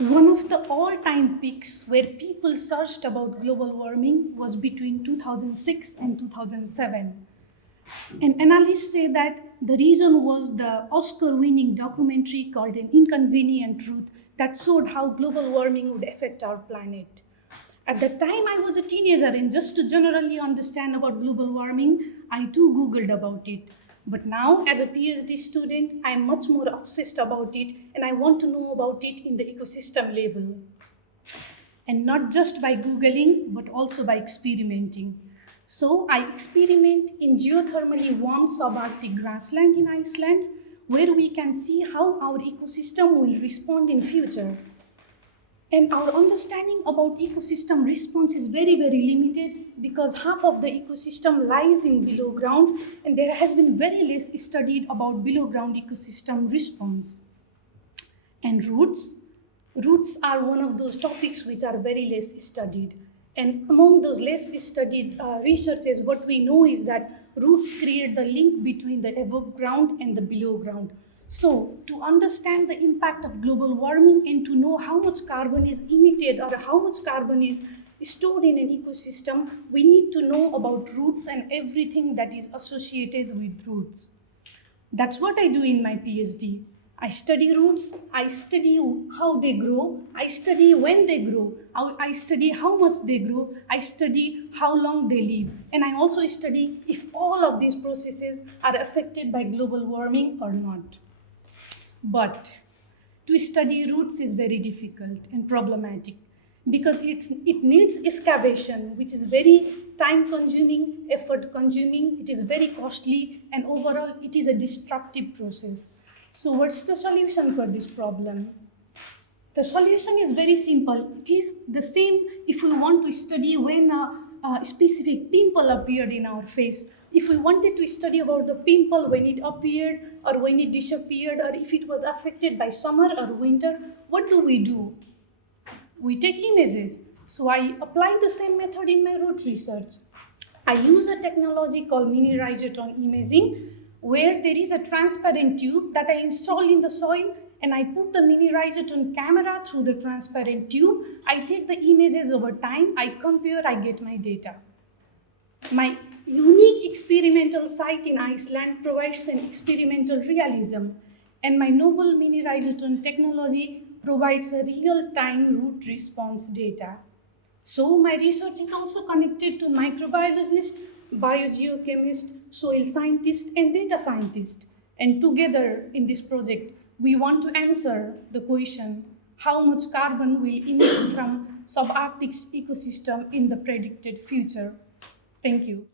One of the all-time peaks where people searched about global warming was between 2006 and 2007. And analysts say that the reason was the Oscar-winning documentary called An Inconvenient Truth that showed how global warming would affect our planet. At the time, I was a teenager, and just to generally understand about global warming, I too Googled about it. But now, as a PhD student, I am much more obsessed about it, and I want to know about it in the ecosystem level. And not just by Googling, but also by experimenting. So I experiment in geothermally warmed subarctic grassland in Iceland, where we can see how our ecosystem will respond in future. And our understanding about ecosystem response is very, very limited because half of the ecosystem lies in below ground, and there has been very less studied about below ground ecosystem response. And roots are one of those topics which are very less studied. And among those less studied researches, what we know is that roots create the link between the above ground and the below ground. So, to understand the impact of global warming and to know how much carbon is emitted or how much carbon is stored in an ecosystem, we need to know about roots and everything that is associated with roots. That's what I do in my PhD. I study roots, I study how they grow, I study when they grow, I study how much they grow, I study how long they live, and I also study if all of these processes are affected by global warming or not. But to study roots is very difficult and problematic because it needs excavation, which is very time-consuming, effort-consuming, it is very costly, and overall it is a destructive process. So what's the solution for this problem? The solution is very simple. It is the same if we want to study when a specific pimple appeared in our face. If we wanted to study about the pimple when it appeared or when it disappeared or if it was affected by summer or winter, what do? We take images. So I apply the same method in my root research. I use a technology called mini rhizoton imaging, where there is a transparent tube that I install in the soil, and I put the mini rhizoton camera through the transparent tube. I take the images over time, I compare, I get my data. My unique experimental site in Iceland provides an experimental realism, and my novel mini rhizoton technology provides a real-time root response data. So my research is also connected to microbiologists, biogeochemists, soil scientists, and data scientists. And together in this project, we want to answer the question, how much carbon will emit from subarctic ecosystem in the predicted future? Thank you.